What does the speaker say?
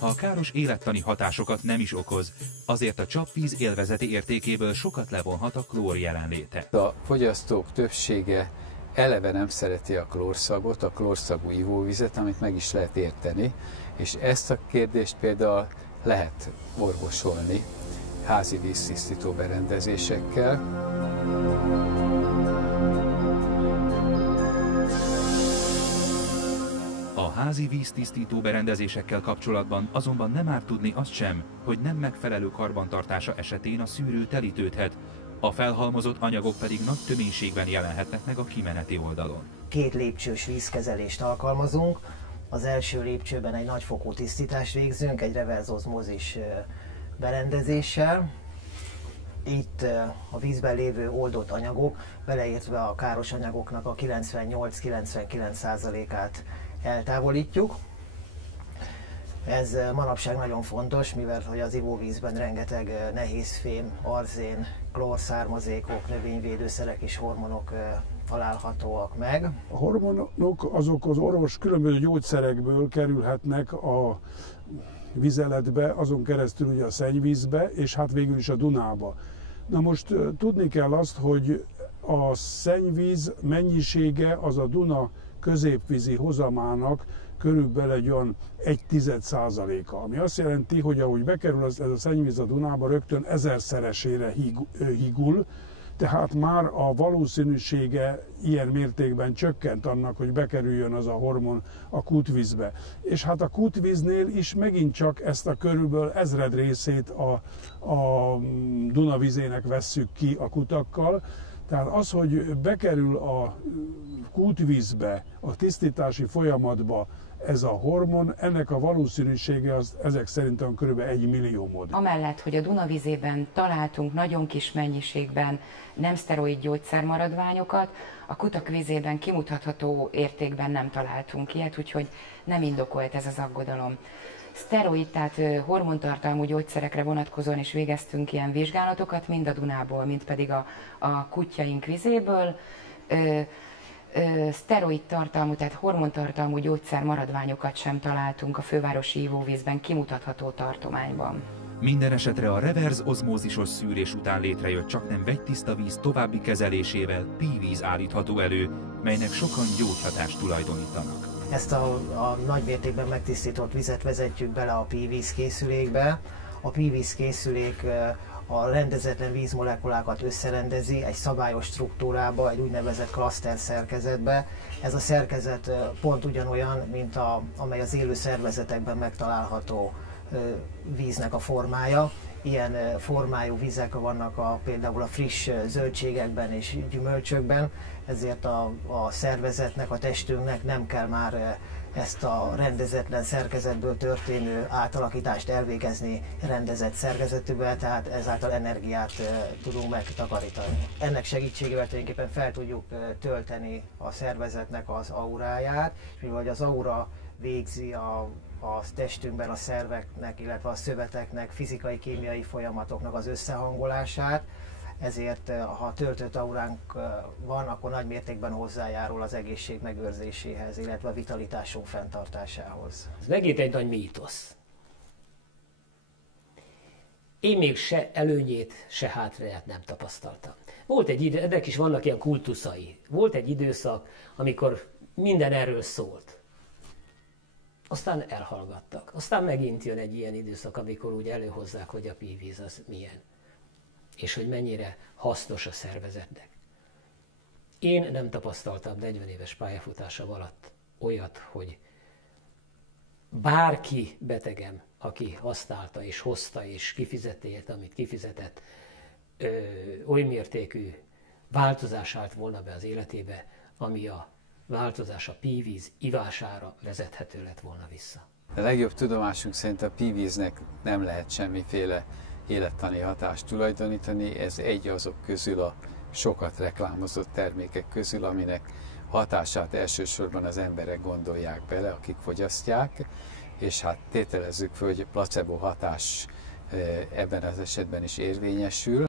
Ha a káros élettani hatásokat nem is okoz, azért a csapvíz élvezeti értékéből sokat levonhat a klór jelenléte. A fogyasztók többsége eleve nem szereti a klórszagot, a klórszagú ivóvizet, amit meg is lehet érteni, és ezt a kérdést például lehet orvosolni házi víztisztító berendezésekkel. A házi víztisztító berendezésekkel kapcsolatban azonban nem árt tudni azt sem, hogy nem megfelelő karbantartása esetén a szűrő telítődhet, a felhalmozott anyagok pedig nagy töménységben jelenhetnek meg a kimeneti oldalon. 2 lépcsős vízkezelést alkalmazunk. Az első lépcsőben egy nagyfokú tisztítást végzünk egy reverse oszmózis berendezéssel. Itt a vízben lévő oldott anyagok, beleértve a káros anyagoknak a 98-99%-át eltávolítjuk. Ez manapság nagyon fontos, mivel hogy az ivóvízben rengeteg nehézfém, arzén, klórszármazékok, növényvédőszerek és hormonok találhatóak meg. A hormonok azok az orvos különböző gyógyszerekből kerülhetnek a vizeletbe, azon keresztül ugye a szennyvízbe, és hát végül is a Dunába. Na most tudni kell azt, hogy a szennyvíz mennyisége az a Duna középvízi hozamának körülbelül egy olyan 1/10%-a, ami azt jelenti, hogy ahogy bekerül ez a szennyvíz a Dunába, rögtön 1000-szeresére higul, tehát már a valószínűsége ilyen mértékben csökkent annak, hogy bekerüljön az a hormon a kútvízbe. És hát a kútvíznél is megint csak ezt a körülbelül 1000 részét a Duna vizének vesszük ki a kutakkal. Tehát az, hogy bekerül a kútvízbe, a tisztítási folyamatba ez a hormon, ennek a valószínűsége az ezek szerint kb. 1 milliómod. Amellett, hogy a Duna vizében találtunk nagyon kis mennyiségben nem szteroid gyógyszermaradványokat, a kutak vizében kimutatható értékben nem találtunk ilyet, úgyhogy nem indokolt ez az aggodalom. Szteroid, tehát hormontartalmú gyógyszerekre vonatkozóan is végeztünk ilyen vizsgálatokat, mind a Dunából, mind pedig a kutyáink vizéből. Szteroid tartalmú, tehát hormontartalmú gyógyszer maradványokat sem találtunk a fővárosi ivóvízben kimutatható tartományban. Minden esetre a reverse oszmózisos szűrés után létrejött csaknem vegytiszta víz további kezelésével P-víz állítható elő, melynek sokan gyógyhatást tulajdonítanak. Ezt a nagymértékben megtisztított vizet vezetjük bele a P-víz készülékbe. A P-víz készülék a rendezetlen vízmolekulákat összerendezi egy szabályos struktúrába, egy úgynevezett klaszter szerkezetbe. Ez a szerkezet pont ugyanolyan, mint amely az élő szervezetekben megtalálható víznek a formája. Ilyen formájú vizek vannak például a friss zöldségekben és gyümölcsökben, ezért a szervezetnek, a testünknek nem kell már ezt a rendezetlen szerkezetből történő átalakítást elvégezni rendezett szerkezetűbe, tehát ezáltal energiát tudunk megtakarítani. Ennek segítségével tulajdonképpen fel tudjuk tölteni a szervezetnek az auráját, mivel az aura végzi a testünkben a szerveknek, illetve a szöveteknek, fizikai, kémiai folyamatoknak az összehangolását, ezért ha töltött auránk van, akkor nagy mértékben hozzájárul az egészség megőrzéséhez, illetve a vitalitásunk fenntartásához. Ez megint egy nagy mítosz. Én még se előnyét, se hátrányát nem tapasztaltam. Volt egy idő, ennek is vannak ilyen kultuszai. Volt egy időszak, amikor minden erről szólt. Aztán elhallgattak. Aztán megint jön egy ilyen időszak, amikor úgy előhozzák, hogy a P-víz az milyen. És hogy mennyire hasznos a szervezetnek. Én nem tapasztaltam 40 éves pályafutásom alatt olyat, hogy bárki betegem, aki használta és hozta és kifizette, amit kifizetett, oly mértékű változás állt volna be az életébe, ami a változás a P-víz ivására vezethető lett volna vissza. A legjobb tudomásunk szerint a P-víznek nem lehet semmiféle élettani hatást tulajdonítani, ez egy azok közül a sokat reklámozott termékek közül, aminek hatását elsősorban az emberek gondolják bele, akik fogyasztják, és hát tételezzük föl, hogy placebo hatás ebben az esetben is érvényesül.